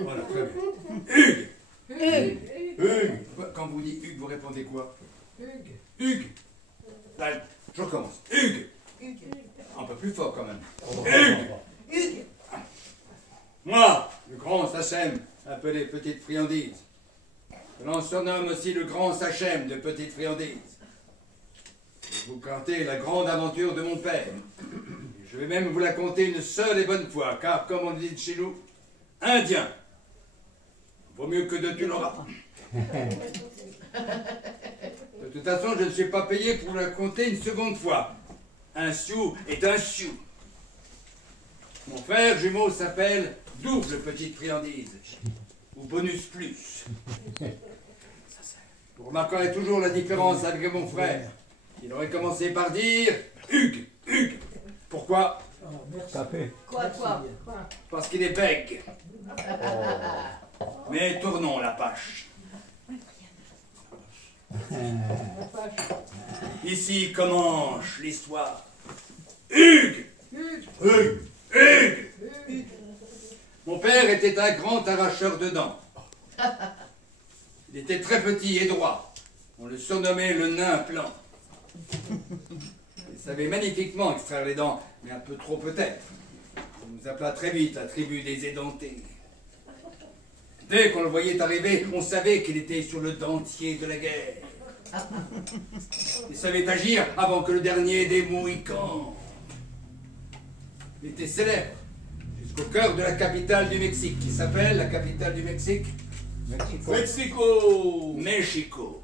Voilà, très bien. Hugues. Hugues. Hugues. Quand vous dites Hugues, vous répondez quoi? Hugues. Hugues. Là, je recommence. Hugues. Hugues. Un peu plus fort quand même. Hugues. Hugues. Moi, le grand Sachem, appelé Petite Friandise. Que l'on surnomme aussi le grand Sachem de Petite Friandise. Je vais vous conter la grande aventure de mon père. Je vais même vous la conter une seule et bonne fois, car comme on dit chez nous, Indien, vaut mieux que de tu l'auras. De toute façon, je ne suis pas payé pour la compter une seconde fois. Un sioux est un sioux. Mon frère jumeau s'appelle Double Petite Friandise, ou Bonus Plus. Vous remarquerez toujours la différence avec mon frère. Il aurait commencé par dire Hugues, Hugues. Pourquoi? Quoi? Parce qu'il est bègue. Mais tournons la page. Ici commence l'histoire. Hugues! Hugues! Hugues! Mon père était un grand arracheur de dents. Il était très petit et droit. On le surnommait le nain plan. Il savait magnifiquement extraire les dents, mais un peu trop peut-être. On nous appela très vite la tribu des édentés. Dès qu'on le voyait arriver, on savait qu'il était sur le dentier de la guerre. Il savait agir avant que le dernier des Mohicans. Il était célèbre jusqu'au cœur de la capitale du Mexique, qui s'appelle la capitale du Mexique. Mexico. Mexico.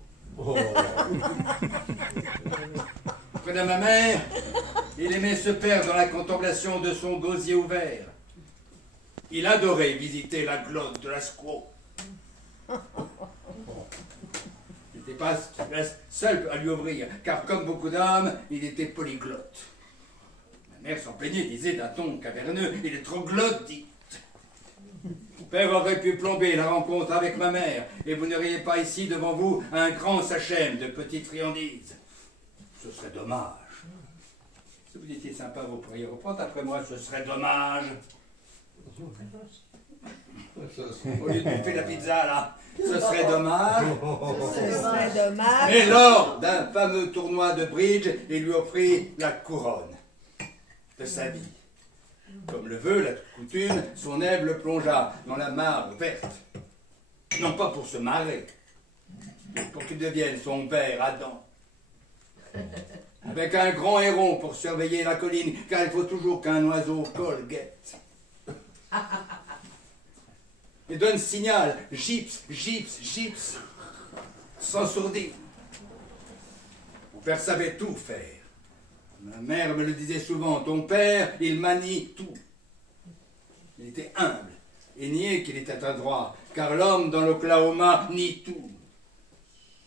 Près de ma mère, il aimait se perdre dans la contemplation de son gosier ouvert. Il adorait visiter la glotte de la squaw. Il n'était pas seul à lui ouvrir, car comme beaucoup d'hommes, il était polyglotte. Ma mère s'en plaignait, disait d'un ton caverneux, il est trop glotte. Mon père aurait pu plomber la rencontre avec ma mère, et vous n'auriez pas ici devant vous un grand Sachem de Petite Friandise. Ce serait dommage. Si vous étiez sympa, vous pourriez reprendre après moi, ce serait dommage. Au lieu de bouffer la pizza, là, ce serait dommage. Ce serait dommage. Mais lors d'un fameux tournoi de bridge, il lui offrit la couronne de sa vie. Comme le veut la coutume, son Ève le plongea dans la mare verte. Non pas pour se marrer, mais pour qu'il devienne son père Adam. Avec un grand héron pour surveiller la colline, car il faut toujours qu'un oiseau colle guette. Et donne signal, gypse, gypse, gypse, sans sourdine. Mon père savait tout faire. Ma mère me le disait souvent, ton père, il manie tout. Il était humble et niait qu'il était adroit, car l'homme dans l'Oklahoma nie tout.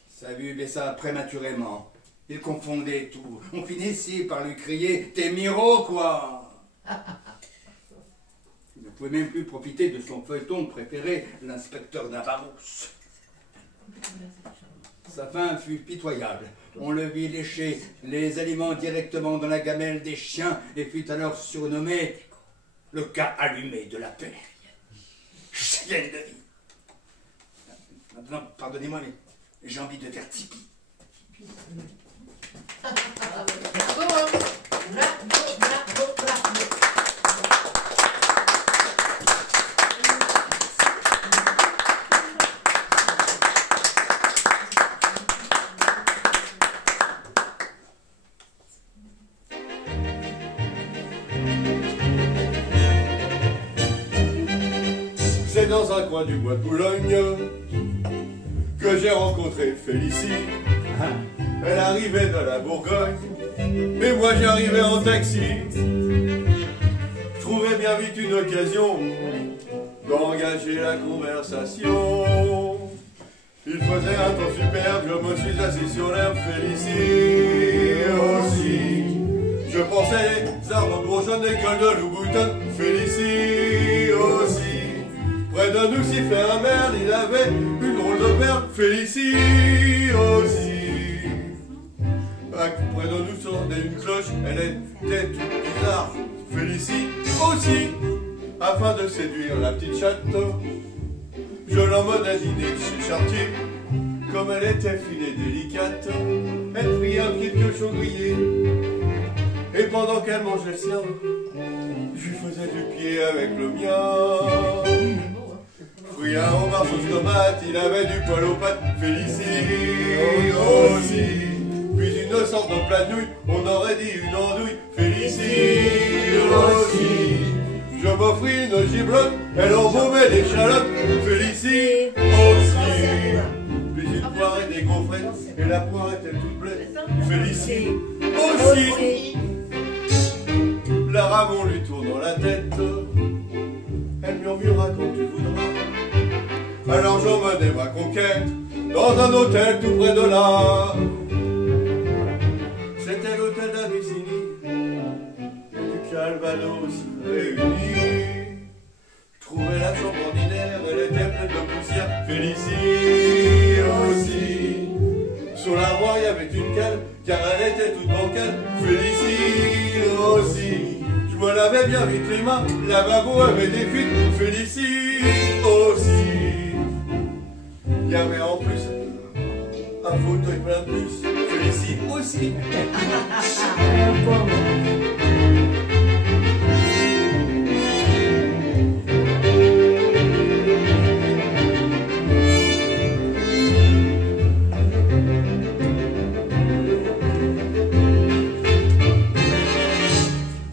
Sa vue baissa prématurément. Il confondait tout. On finissait par lui crier « T'es miro, quoi !» Il ne pouvait même plus profiter de son feuilleton préféré, l'inspecteur Navarros. Sa faim fut pitoyable. On le vit lécher les aliments directement dans la gamelle des chiens et fut alors surnommé le cas allumé de la paix. Chienne de vie. Maintenant, pardonnez-moi, mais j'ai envie de faire tipi. C'est dans un coin du bois de Boulogne que j'ai rencontré Félicie. Elle arrivait de la Bourgogne, et moi j'arrivais en taxi. Je trouvais bien vite une occasion d'engager la conversation. Il faisait un temps superbe, je me suis assis sur l'herbe. Félicie aussi. Je pensais les arbres prochains d'école de Louboutin. Félicie aussi. Près de nous sifflait un merle, il avait une drôle de perle. Félicie aussi. Près de nous sonnait une cloche, elle était toute bizarre. Félicie aussi. afin de séduire la petite chatte. Je l'emmène à dîner chez Chartier. Comme elle était fine et délicate, elle prit un pied de cochon grillé. Et pendant qu'elle mangeait le sien, je lui faisais du pied avec le mien. Fruit à homard sauce tomate, il avait du poil aux pattes. Félicie aussi. Puis une sorte de plat de nouilles, on aurait dit une andouille. Félicie aussi. Je m'offris une giblotte, elle embaumait des chalottes. Félicie aussi. Puis une poire et des gaufrettes, et la poire était toute bleue. Félicie aussi. La Ramon lui tourne dans la tête. Elle murmura quand tu voudras. Alors j'emmenai ma conquête dans un hôtel tout près de là. C'était l'hôtel d'Abyssinie et du Calvados réunis. Je trouvais la chambre ordinaire, elle était pleine de poussière. Félicie aussi. Sur l'armoire il y avait une cale, car elle était toute bancale. Félicie aussi. Je me lavais bien vite les mains, le lavabo avait des fuites. Félicie aussi. Il y avait en plus un fauteuil plein de puces. Félicie aussi.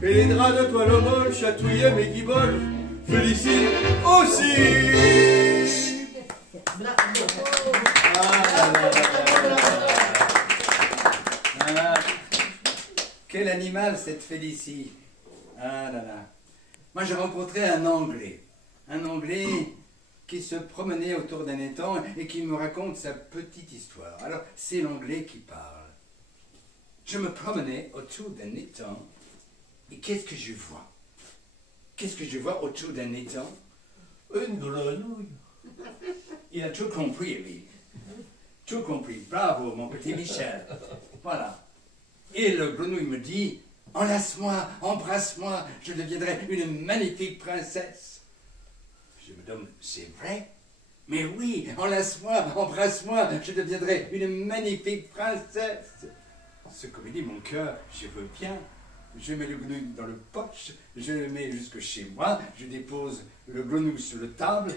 Et les draps de toile au bol chatouillaient mes guiboles. Félicie aussi. Quel animal cette Félicie. Ah là là. Moi j'ai rencontré un Anglais qui se promenait autour d'un étang et qui me raconte sa petite histoire. Alors c'est l'Anglais qui parle. Je me promenais autour d'un étang et qu'est-ce que je vois? Qu'est-ce que je vois autour d'un étang? Une grenouille. Il a tout compris, lui. Tout compris. Bravo, mon petit Michel. Voilà. Et le grenouille me dit, enlace-moi, embrasse-moi, je deviendrai une magnifique princesse. Je me demande, c'est vrai? Mais oui, enlace-moi, embrasse-moi, je deviendrai une magnifique princesse. Ce que me dit mon cœur, je veux bien. Je mets le grenouille dans le poche, je le mets jusque chez moi, je dépose le grenouille sur la table,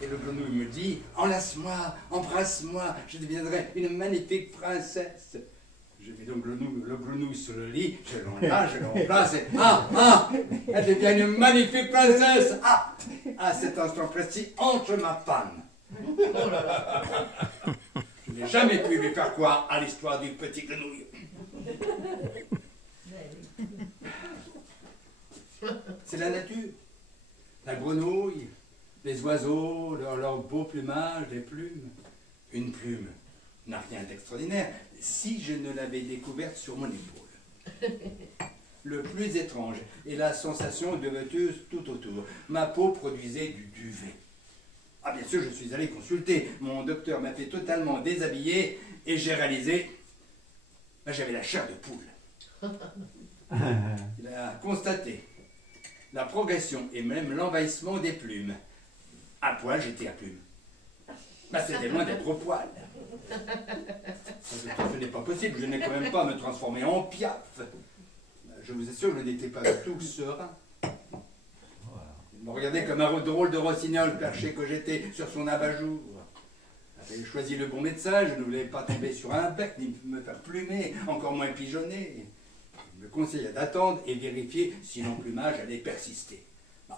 et le grenouille me dit, enlace-moi, embrasse-moi, je deviendrai une magnifique princesse. Je mets donc le grenouille sur le lit, je l'enlace, je l'embrasse, et elle devient une magnifique princesse. À cet instant précis, entre ma panne. Je n'ai jamais pu lui faire croire à l'histoire du petit grenouille. C'est la nature. La grenouille, les oiseaux, leur beau plumage, les plumes. Une plume n'a rien d'extraordinaire si je ne l'avais découverte sur mon épaule. Le plus étrange est la sensation de vêteuse tout autour. Ma peau produisait du duvet. Ah bien sûr, je suis allé consulter. Mon docteur m'a fait totalement déshabiller et j'ai réalisé que j'avais la chair de poule. Il a constaté la progression et même l'envahissement des plumes. À poil, j'étais à plume. C'était loin d'être au poil. Ce n'est pas possible, je n'ai quand même pas à me transformer en piaf. Je vous assure, je n'étais pas du tout serein. Il me regardait comme un drôle de rossignol perché que j'étais sur son abat-jour. J'avais choisi le bon médecin, je ne voulais pas tomber sur un bec, ni me faire plumer, encore moins pigeonner. Il me conseilla d'attendre et vérifier si l'emplumage allait persister.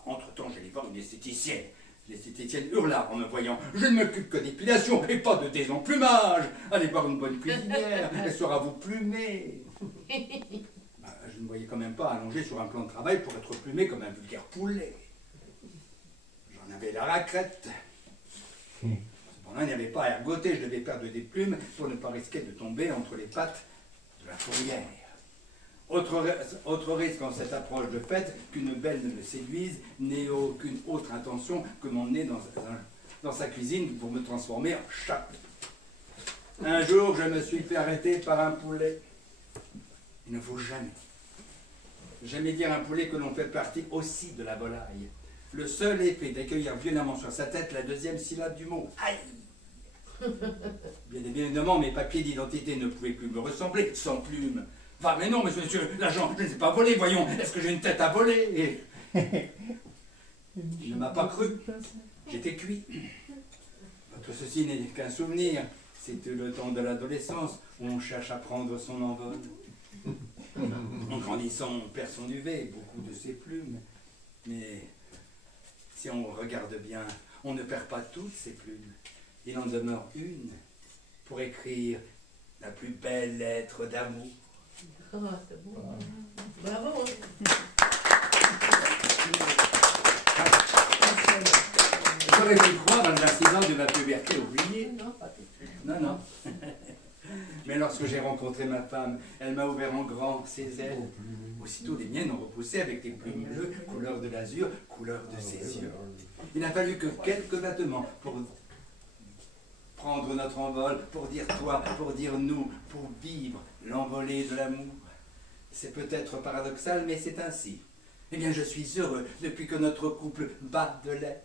Entre-temps, j'allais voir une esthéticienne. L'esthéticienne hurla en me voyant. Je ne m'occupe que d'épilation et pas de désemplumage. Allez voir une bonne cuisinière, elle saura vous plumer. Je ne voyais quand même pas allongé sur un plan de travail pour être plumé comme un vulgaire poulet. J'en avais la raclette. Cependant, il n'y avait pas à ergoter, je devais perdre des plumes pour ne pas risquer de tomber entre les pattes de la fourrière. Autre risque en cette approche de fête, qu'une belle ne me séduise, n'ait aucune autre intention que m'emmener dans sa cuisine pour me transformer en chatte. Un jour, je me suis fait arrêter par un poulet. Il ne faut jamais dire à un poulet que l'on fait partie aussi de la volaille. le seul effet d'accueillir violemment sur sa tête la deuxième syllabe du mot. Aïe! Bien évidemment, mes papiers d'identité ne pouvaient plus me ressembler, sans plume. Va, mais non, monsieur l'agent, je ne les ai pas volés, voyons, est-ce que j'ai une tête à voler? Il ne m'a pas cru. J'étais cuit. Tout ceci n'est qu'un souvenir. C'était le temps de l'adolescence où on cherche à prendre son envol. En grandissant, on perd son duvet, beaucoup de ses plumes. Mais si on regarde bien, on ne perd pas toutes ses plumes. Il en demeure une pour écrire la plus belle lettre d'amour. Oh, c'est bon. Bravo. J'aurais pu croire à l'incident de ma puberté oubliée. Non, pas tout de suite. Non, non. Mais lorsque j'ai rencontré ma femme, elle m'a ouvert en grand ses ailes. Aussitôt, les miennes ont repoussé avec des plumes bleues, couleur de l'azur, couleur de ses yeux. Il n'a fallu que quelques battements pour prendre notre envol, pour dire toi, pour dire nous, pour vivre l'envolée de l'amour. C'est peut-être paradoxal, mais c'est ainsi. Eh bien, je suis heureux depuis que notre couple bat de lait.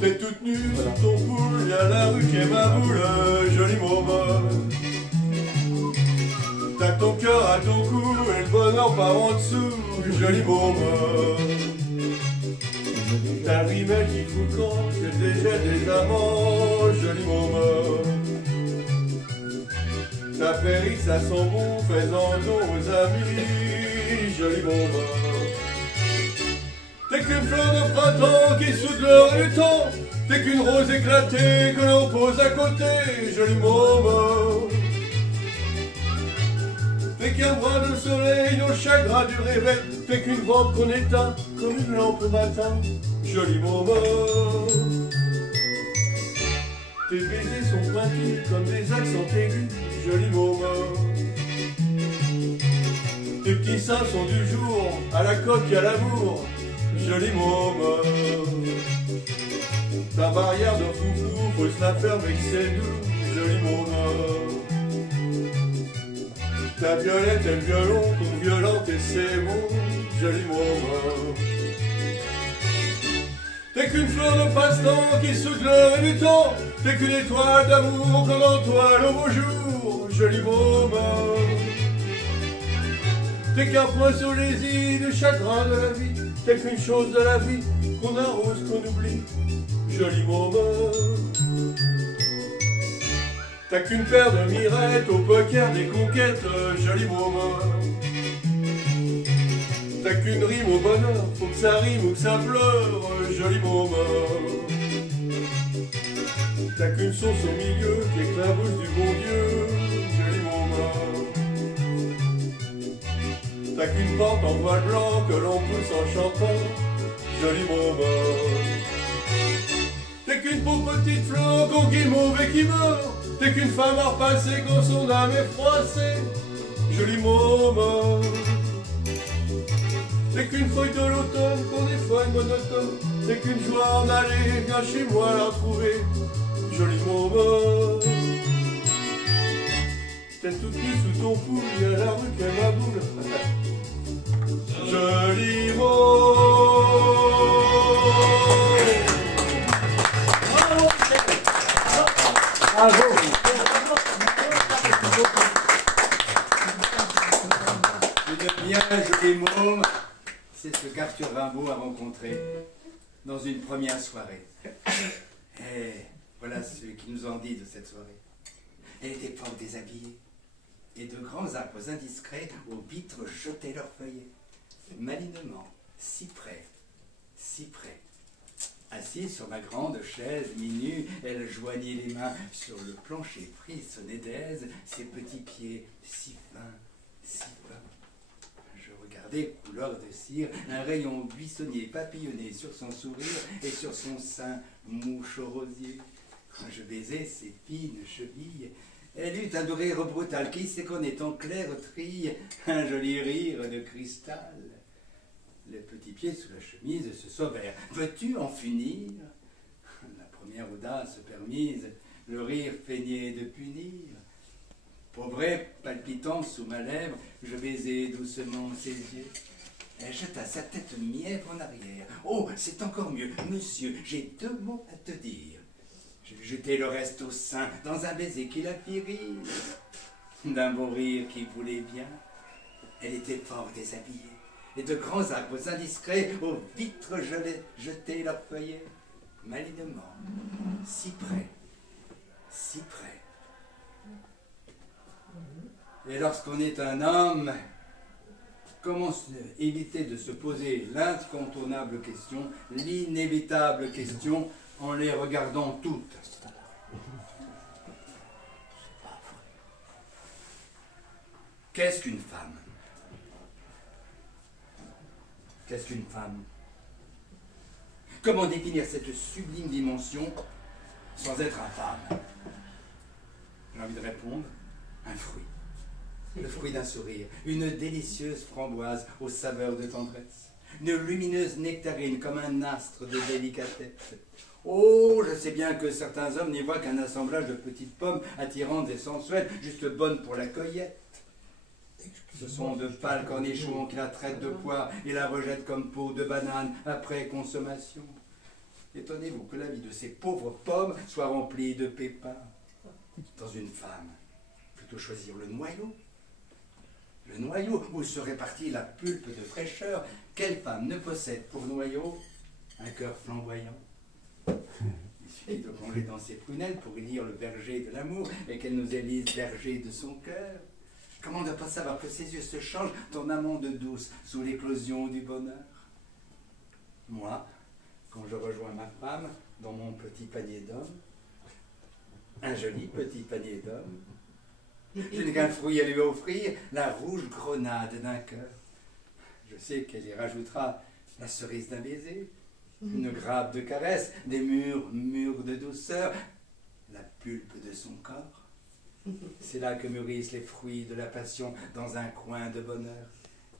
T'es toute nue sur ton poule, y'a la rue qui est ma boule, joli môme. T'as ton cœur à ton cou et le bonheur par en dessous, joli môme. T'as le rimel qui fout le camp, c'est déjà des amants, joli môme. Ta prairie ça sent bon, faisant don aux amis, joli môme. T'es qu'une fleur de printemps qui soude l'heure du temps. T'es qu'une rose éclatée que l'on pose à côté, joli môme. T'es qu'un brin de soleil au chagrin du réveil. T'es qu'une lampe qu'on éteint comme une lampe au matin, joli môme. Tes baisers sont pointus comme des accents aigus, joli môme. Tes petits seins sont du jour, à la coque et à l'amour, joli môme. Ta barrière de foufou, faut se la faire mais que c'est doux, joli môme. Ta violette et le violon, ton violente et c'est bon, joli môme. T'es qu'une fleur de passe-temps qui soude l'heure du temps. T'es qu'une étoile d'amour qu'on entoile au beau jour, joli môme. T'es qu'un point sur les îles, le chagrin de la vie. T'es qu'une chose de la vie, qu'on arrose, qu'on oublie, joli môme. T'as qu'une paire de mirettes au poker des conquêtes, joli môme. T'as qu'une rime au bonheur, faut que ça rime ou que ça pleure, joli môme. T'as qu'une sauce au milieu qui éclabousse du bon Dieu, joli môme. T'as qu'une porte en voile blanc que l'on pousse en chantant, joli môme. T'es qu'une pauvre petite fleur qu'on guimauve et qui meurt. T'es qu'une femme à repasser quand son âme est froissée, joli môme. T'es qu'une feuille de l'automne qu'on efface monotone. T'es qu'une joie en aller, viens chez moi la retrouver, joli môme. T'es toute nue sous ton poule, y'a la rue qu'elle ma boule, joli môme. Bravo. Une bien jolie môme, c'est ce qu'Arthur Rimbaud a rencontré dans une première soirée. Et voilà ce qu'ils nous ont dit de cette soirée. Elle était fort déshabillée, et de grands arbres indiscrets aux vitres jetaient leurs feuillets. Malinement, si près, si près. Assise sur ma grande chaise, mi-nue, elle joignait les mains sur le plancher, frissonnait d'aise, ses petits pieds si fins, si fins. Je regardais, couleur de cire, un rayon buissonnier papillonné sur son sourire et sur son sein mouche au rosier. Quand je baisais ses fines chevilles, Elle eut un doux rire brutal qui sait qu'on est en clair trille, un joli rire de cristal. Les petits pieds sous la chemise se sauvèrent. Veux-tu en finir? La première audace permise, le rire feignait de punir. Pauvré, palpitant sous ma lèvre, je baisai doucement ses yeux. Elle jeta sa tête mièvre en arrière. Oh, c'est encore mieux, monsieur, j'ai 2 mots à te dire. Je lui jetai le reste au sein, dans un baiser qui la fit rire. D'un beau rire qui voulait bien. Elle était fort déshabillée, et de grands arbres indiscrets, aux vitres jetaient leurs feuillets. Malinement, si près, si près. Et lorsqu'on est un homme, comment éviter de se poser l'incontournable question, l'inévitable question, en les regardant toutes? Qu'est-ce qu'une femme? Qu'est-ce qu'une femme? Comment définir cette sublime dimension sans être infâme? J'ai envie de répondre, un fruit. Le fruit d'un sourire, une délicieuse framboise aux saveurs de tendresse, une lumineuse nectarine comme un astre de délicatesse. Oh, je sais bien que certains hommes n'y voient qu'un assemblage de petites pommes attirantes et sensuelles, juste bonnes pour la cueillette. Ce sont de pâles cornichons qui la traitent de poire et la rejettent comme peau de banane après consommation. Étonnez-vous que la vie de ces pauvres pommes soit remplie de pépins. Dans une femme, plutôt choisir le noyau. Le noyau où se répartit la pulpe de fraîcheur. Quelle femme ne possède pour noyau un cœur flamboyant? Il suffit de plonger dans ses prunelles pour y lire le berger de l'amour et qu'elle nous élise berger de son cœur. Comment ne pas savoir que ses yeux se changent en amande douce sous l'éclosion du bonheur? Moi, quand je rejoins ma femme dans mon petit panier d'hommes, un joli petit panier d'hommes, je n'ai qu'un fruit à lui offrir, la rouge grenade d'un cœur. Je sais qu'elle y rajoutera la cerise d'un baiser, une grappe de caresse, des murs de douceur, la pulpe de son corps. C'est là que mûrissent les fruits de la passion dans un coin de bonheur.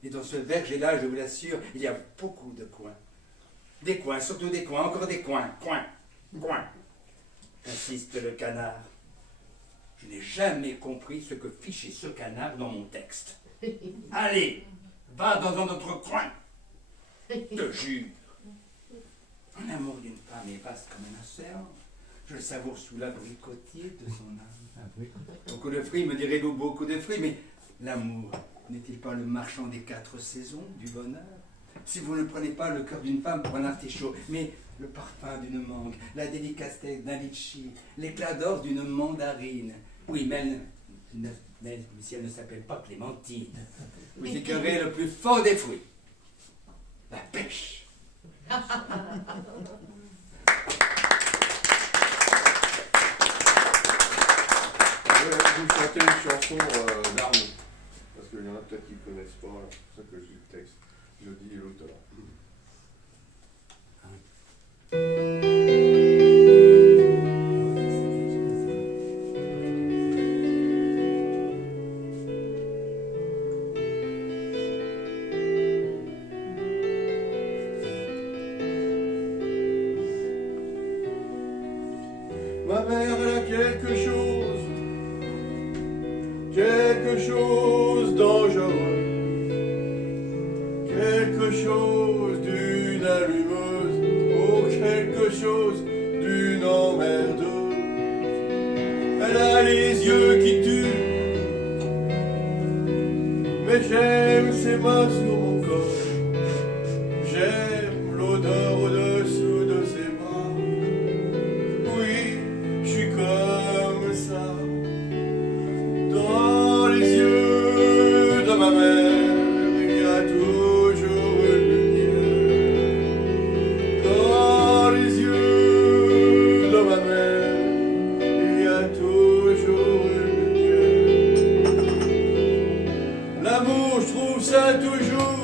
Et dans ce verger-là, je vous l'assure, il y a beaucoup de coins. Des coins, surtout des coins, encore des coins, coins. Insiste le canard. Je n'ai jamais compris ce que fichait ce canard dans mon texte. Allez, va dans un autre coin. Te jure. L'amour d'une femme est vaste comme un océan. Je le savoure sous l'abricotier de son âme. Beaucoup de fruits, me direz-vous, beaucoup de fruits, mais l'amour n'est-il pas le marchand des 4 saisons du bonheur? Si vous ne prenez pas le cœur d'une femme pour un artichaut, mais le parfum d'une mangue, la délicatesse d'un litchi, l'éclat d'or d'une mandarine, oui, même si elle ne s'appelle pas Clémentine, vous écœurez le plus fort des fruits, la pêche. Vous chantez une chanson d'Arnaud, parce qu'il y en a peut-être qui ne connaissent pas, c'est pour ça que je dis le texte, je dis l'auteur. Ma mère, elle a quelque chose dangereux, quelque chose d'une allumeuse, oh quelque chose d'une emmerdeuse. Elle a les yeux qui tuent, mais j'aime ses mains sur mon corps, j'aime l'odeur au-dessous de ses bras. Oui, je suis comme ça. Dans les yeux de ma mère, il y a toujours une lumière. Dans les yeux de ma mère, il y a toujours une lumière. L'amour, je trouve ça toujours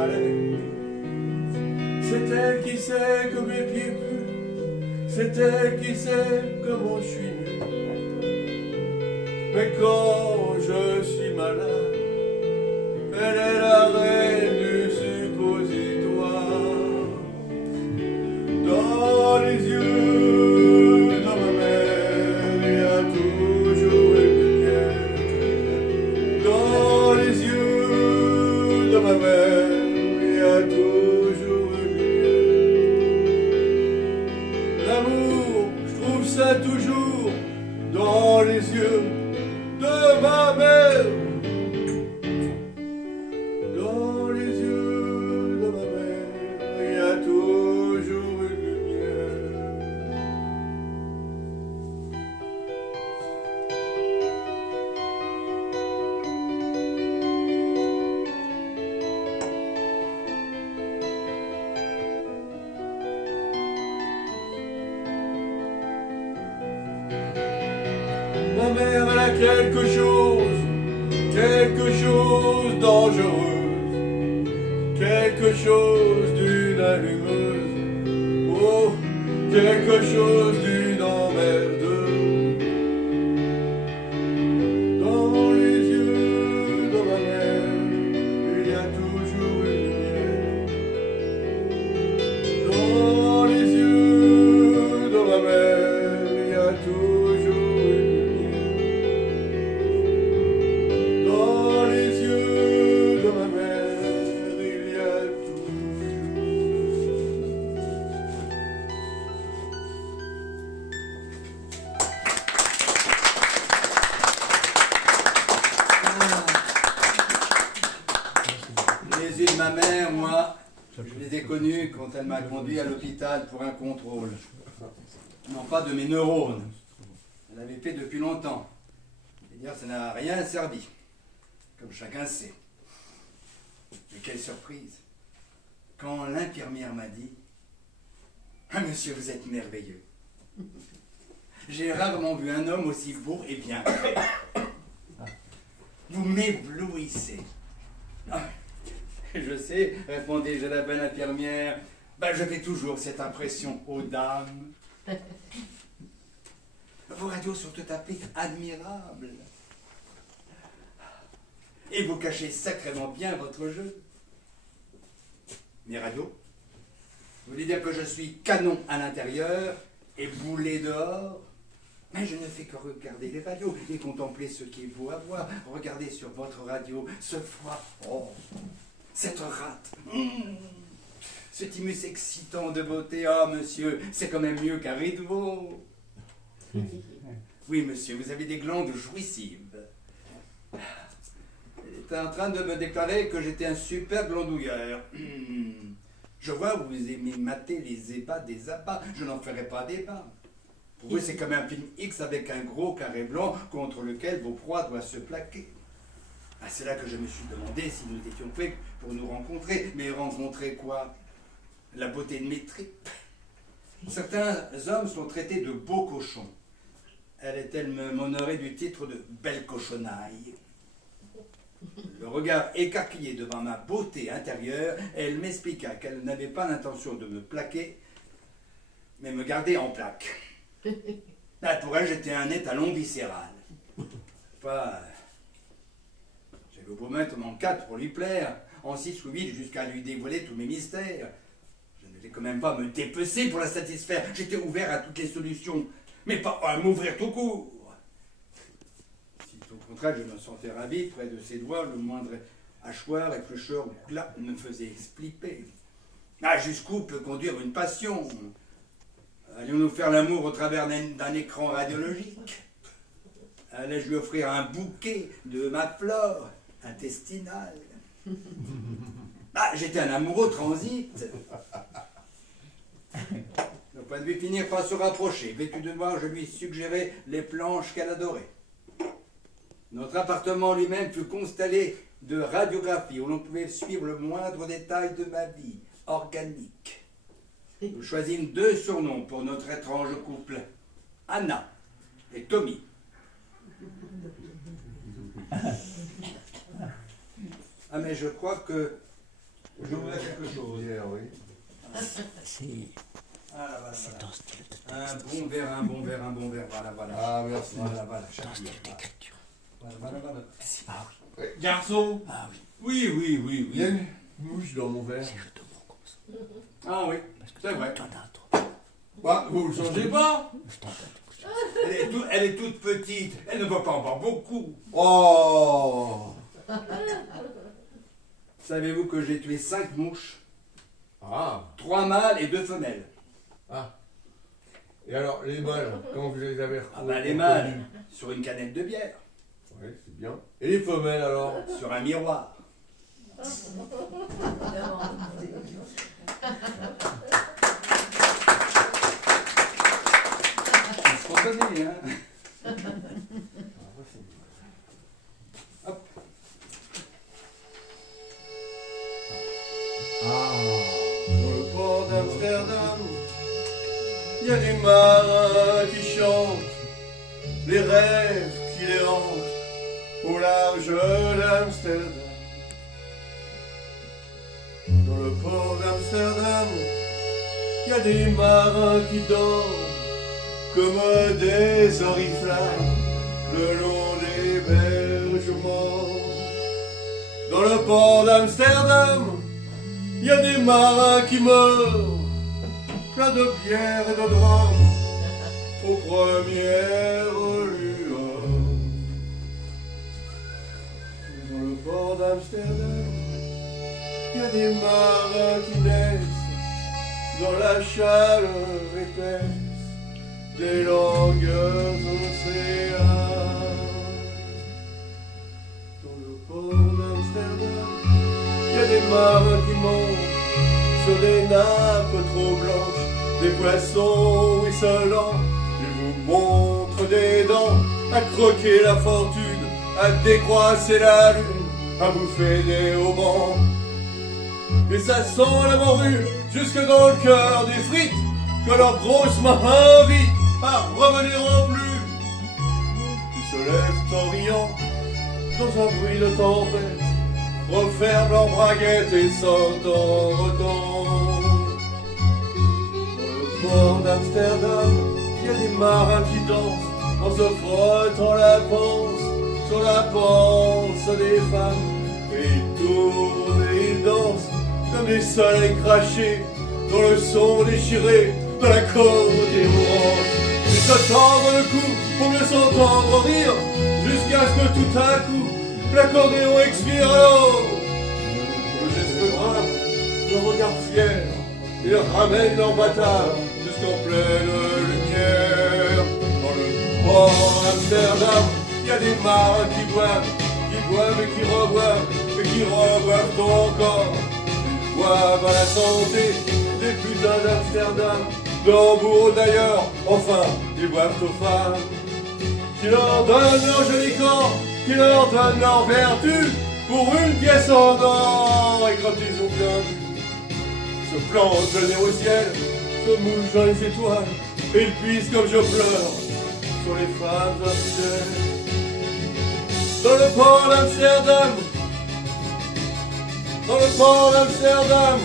balai. C'est elle qui sait que mes pieds puent, c'est elle qui sait comment je suis nu. Mais quand je suis malade, elle est la reine du suppositoire. Dans les yeux de ma mère, il y a toujours une lumière. Dans les yeux de ma mère, il y a toujours une lumière. L'amour, je trouve ça toujours dans les yeux de ma mère. Dans les yeux de ma mère, il y a toujours une lumière. Ma mère, elle a quelque chose dangereuse, quelque chose d'une allumeuse, oh, quelque chose d'une emmerdeuse. Dans les yeux de ma mère, il y a toujours une lumière. Dans les yeux de ma mère, il y a toujours une lumière. Dans les yeux de ma mère, il y a toujours. Les yeux de ma mère, moi, je les ai connus quand elle m'a conduit à l'hôpital pour un contrôle. Non pas de mes neurones. Elle l'avait fait depuis longtemps. Et dire, ça n'a rien servi. Comme chacun sait. Mais quelle surprise. Quand l'infirmière m'a dit « Ah, monsieur, vous êtes merveilleux. J'ai rarement vu un homme aussi beau et bien. Vous m'éblouissez. » Ah, je sais, répondis-je à la belle infirmière, ben, je fais toujours cette impression aux dames. Vos radios sont tout à fait admirables. Et vous cachez sacrément bien votre jeu. Mes radios? Vous voulez dire que je suis canon à l'intérieur et boulet dehors? Mais je ne fais que regarder les radios et contempler ce qui est beau à voir. Regardez sur votre radio ce froid. Oh, cette rate. Ce thymus excitant de beauté. Ah, monsieur, c'est quand même mieux qu'un rideau. Oui, monsieur, vous avez des glandes jouissives. Elle était en train de me déclarer que j'étais un super glandouilleur. Je vois, vous aimez mater les ébats des abats. Je n'en ferai pas débat. Pour vous, c'est comme un film X avec un gros carré blanc contre lequel vos proies doivent se plaquer. Ah, c'est là que je me suis demandé si nous étions faits pour nous rencontrer. Mais rencontrer quoi? La beauté de mes tripes. Certains hommes sont traités de beaux cochons. Allait-elle m'honorer du titre de belle cochonaille? Le regard écarquillé devant ma beauté intérieure, elle m'expliqua qu'elle n'avait pas l'intention de me plaquer, mais me garder en plaque. Là, pour elle, j'étais un étalon viscéral. Enfin, j'avais beau mettre mon 4 pour lui plaire, en 6 ou 8 jusqu'à lui dévoiler tous mes mystères. Je n'allais quand même pas me dépecer pour la satisfaire. J'étais ouvert à toutes les solutions, mais pas à m'ouvrir tout court. Si au contraire, je me sentais ravi, près de ses doigts, le moindre hachoir, éplucheur ou glas me faisait flipper. Ah, jusqu'où peut conduire une passion? Allions-nous faire l'amour au travers d'un écran radiologique? Allais-je lui offrir un bouquet de ma flore intestinale? Ah, j'étais un amoureux transit. Ne pas finir par se rapprocher. Vêtu de noir, je lui suggérais les planches qu'elle adorait. Notre appartement lui-même fut constellé de radiographies où l'on pouvait suivre le moindre détail de ma vie organique. Nous choisîmes 2 surnoms pour notre étrange couple, Anna et Tommy. Ah, mais je crois que Je voudrais quelque chose. Hier, oui. Ah, là, voilà, voilà. Un bon verre, un bon verre, un bon verre. Voilà, voilà. Ah, merci. Voilà, voilà. Voilà, voilà, voilà. Ah oui. Garçon. Ah oui. Oui, oui, oui, Il y a oui. une mouche dans mon verre. Si je te prends comme ça. Ah oui, c'est vrai. T'en as toi. Bah, vous le changez pas. Je t'en donne. Elle est toute petite. Elle ne va pas en boire beaucoup. Oh. Savez-vous que j'ai tué 5 mouches, Ah. 3 mâles et 2 femelles. Ah. Et alors, les mâles, quand vous les avez retrouvés? Ah bah les mâles, sur une canette de bière, Oui, c'est bien. Et les femelles, alors? sur un miroir. C'est spontané, hein. Hop. Dans le port d'Amsterdam, il y a des marins qui chantent les rêves qui les hantent au large d'Amsterdam. Dans le port d'Amsterdam, il y a des marins qui dorment comme des oriflammes le long des berges morts. Dans le port d'Amsterdam, il y a des marins qui meurent, plein de bière et de drames, aux premières lueurs. Et dans le port d'Amsterdam, il y a des marins qui naissent dans la chaleur épaisse des longueurs océans. Dans le port d'Amsterdam, il y a des marins qui montent sur des nappes trop blanches, des poissons ruisselants. Ils vous montrent des dents à croquer la fortune, à décroisser la lune, à bouffer des haubans. Et ça sent la morue jusque dans le cœur des frites que leurs grosses mains invitent à revenir en plus. Ils se lèvent en riant dans un bruit de tempête, referment leurs braguettes et sortent en retombant. Dans le port d'Amsterdam, il y a des marins qui dansent en se frottant la panse sur la panse des femmes. Et ils tournent et ils dansent comme des soleils crachés dans le son déchiré de la côte et branches. Ils se tendent le cou pour mieux s'entendre rire, jusqu'à ce que tout à coup l'accordéon expire. Alors le geste grave, le regard fier, ils ramènent leur bâtard jusqu'en pleine lumière. Dans le port d'Amsterdam, il y a des marins qui boivent et qui reboivent encore. Ils boivent à la santé des putains d'Amsterdam, de Hambourg d'ailleurs, enfin, ils boivent aux femmes qui leur donnent leur joli corps, qui leur donnent leur vertu pour une pièce en or. Et quand ils ont bien vu, se plantent le nez au ciel, se mouchent dans les étoiles, et ils puissent comme je pleure sur les femmes infidèles. Dans le port d'Amsterdam, dans le port d'Amsterdam,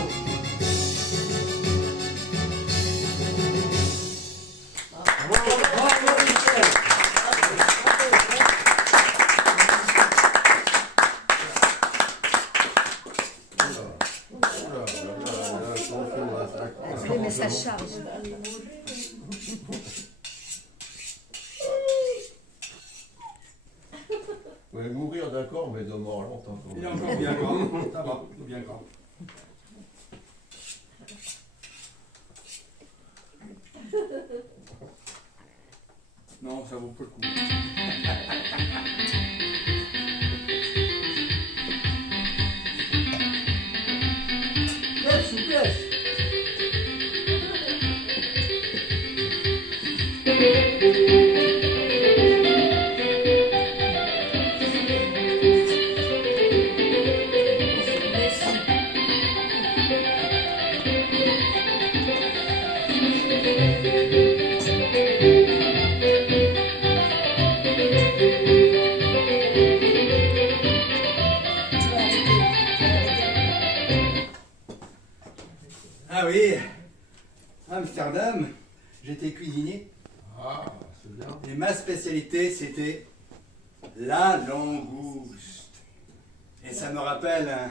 Mais ça charge. vous allez mourir d'accord, mais de mort longtemps. Il est encore bien grand. Ça va, il est bien grand. Non, ça vaut pas le coup. Laisse, souplesse. Ah oui, à Amsterdam, j'étais cuisinier. Ah, c'est bien. Et ma spécialité, c'était la langouste. Et ça me rappelle un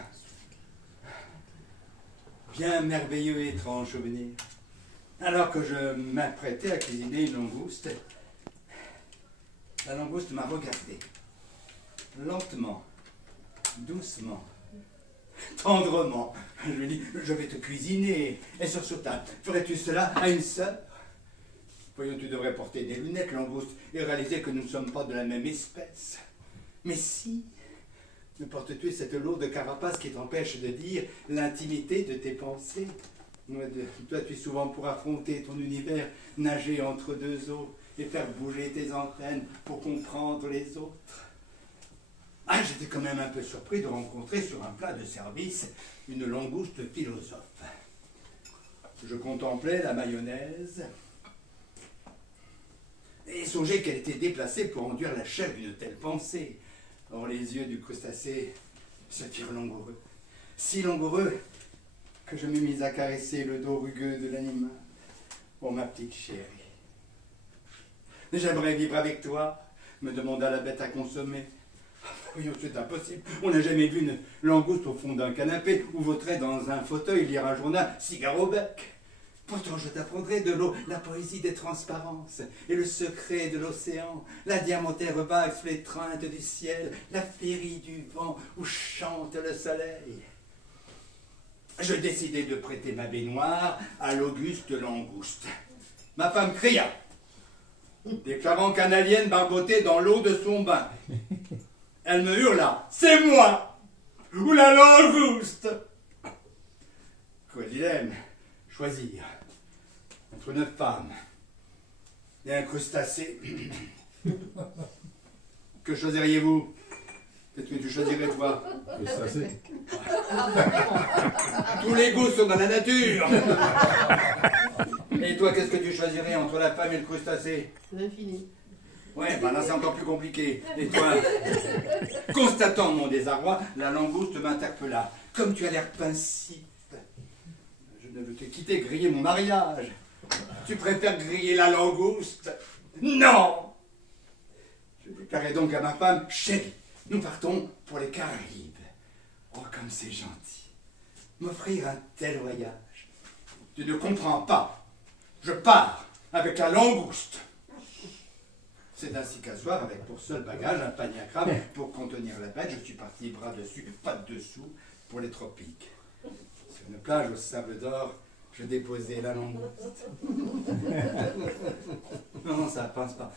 bien merveilleux et étrange souvenir. Alors que je m'apprêtais à cuisiner une langouste, la langouste m'a regardé. Lentement, doucement, tendrement. Je lui dis, je vais te cuisiner. Et sursauta, ferais-tu cela à une sœur? Voyons, tu devrais porter des lunettes, langouste, et réaliser que nous ne sommes pas de la même espèce. Mais si, ne portes-tu cette lourde carapace qui t'empêche de dire l'intimité de tes pensées? Toi, tu es souvent pour affronter ton univers, nager entre deux eaux et faire bouger tes entraînes pour comprendre les autres. Ah, j'étais quand même un peu surpris de rencontrer sur un plat de service une langouste philosophe. Je contemplais la mayonnaise et songeais qu'elle était déplacée pour enduire la chair d'une telle pensée. Or, les yeux du crustacé se firent langoureux, si langoureux que je me mis à caresser le dos rugueux de l'animal. Oh, ma petite chérie, j'aimerais vivre avec toi, me demanda la bête à consommer. Voyons, c'est impossible. On n'a jamais vu une langouste au fond d'un canapé ou vautrer dans un fauteuil, lire un journal, cigare au bec. Pourtant, je t'apprendrai de l'eau, la poésie des transparences et le secret de l'océan, la diamantaire vague sous l'étreinte du ciel, la féerie du vent où chante le soleil. Je décidai de prêter ma baignoire à l'auguste langouste. Ma femme cria, déclarant qu'un alien barbotait dans l'eau de son bain. Elle me hurla, c'est moi, ou la langouste. Quel dilemme, choisir entre une femme et un crustacé. Que choisiriez-vous? Qu'est-ce que tu choisirais, toi? Crustacé. Tous les goûts sont dans la nature. Et toi, qu'est-ce que tu choisirais entre la femme et le crustacé? L'infini. Ouais, ben là c'est encore plus compliqué. Et toi, constatant mon désarroi, la langouste m'interpella. Comme tu as l'air pensif, je ne veux te quitter griller mon mariage. Tu préfères griller la langouste? Non! Je déclarai donc à ma femme, chérie, nous partons pour les Caraïbes. Oh, comme c'est gentil. M'offrir un tel voyage. Tu ne comprends pas. Je pars avec la langouste. C'est ainsi qu'un soir, avec pour seul bagage un panier à crabe pour contenir la bête, je suis parti bras dessus, pattes dessous, pour les tropiques. Sur une plage au sable d'or, je déposais la langouste. Non, ça ne pense pas.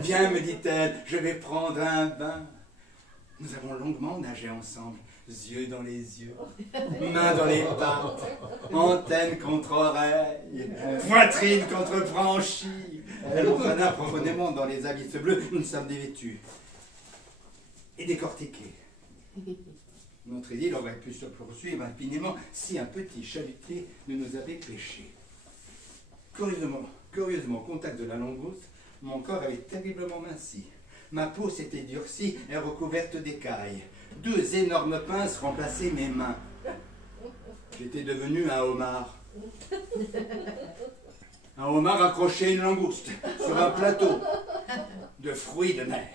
Viens, me dit-elle, je vais prendre un bain. Nous avons longuement nagé ensemble, yeux dans les yeux, mains dans les pattes, antenne contre oreille, poitrine contre branchie. Elle m'entraîna profondément dans les abysses bleus, nous sommes dévêtus et décortiqués. Notre idylle aurait pu se poursuivre infiniment si un petit chalutier ne nous avait pêchés. Curieusement, au contact de la langouste, mon corps avait terriblement minci. Ma peau s'était durcie et recouverte d'écailles. 2 énormes pinces remplaçaient mes mains. J'étais devenu un homard. Un homard accroché à une langouste sur un plateau de fruits de mer.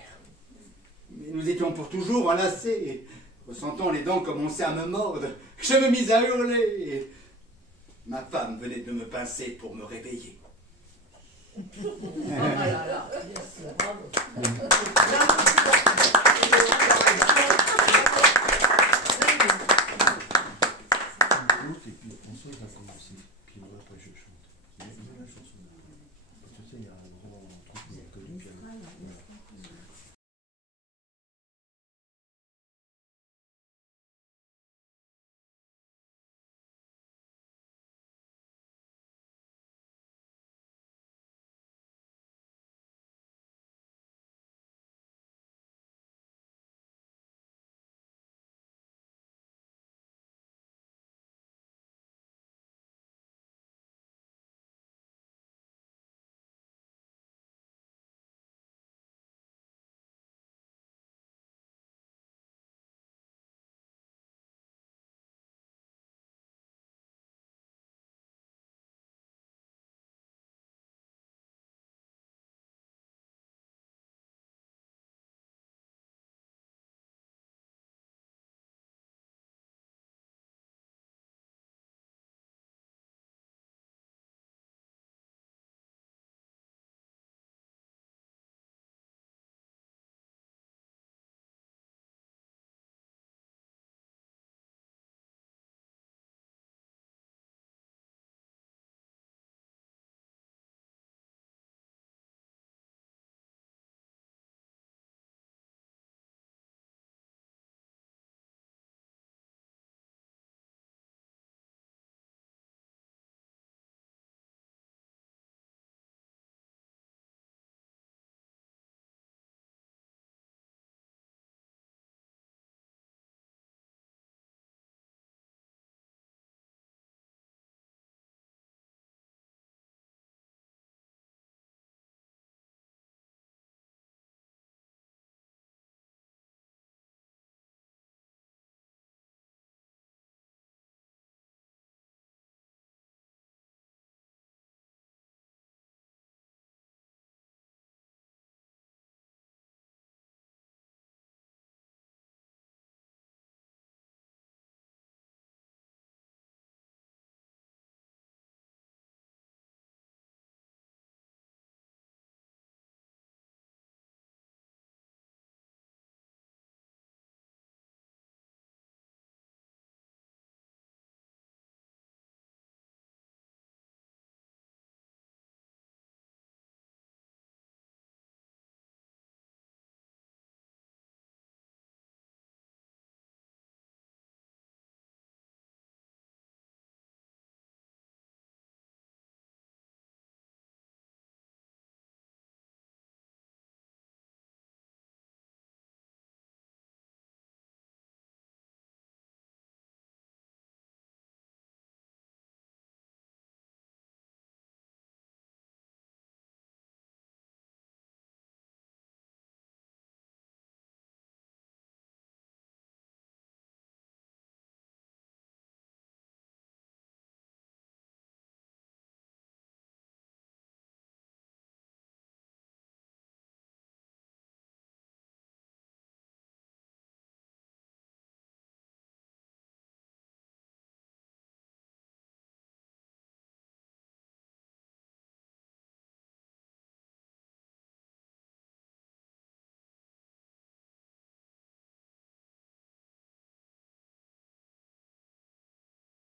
Mais nous étions pour toujours enlacés. Et, ressentant les dents commencer à me mordre, je me mis à hurler. Et ma femme venait de me pincer pour me réveiller. Oh là là, yes, bravo. Et puis on sait ça a commencé. Puis moi après je chante. Il y a la chanson. Parce que tu sais, il y a un grand truc qui est connu.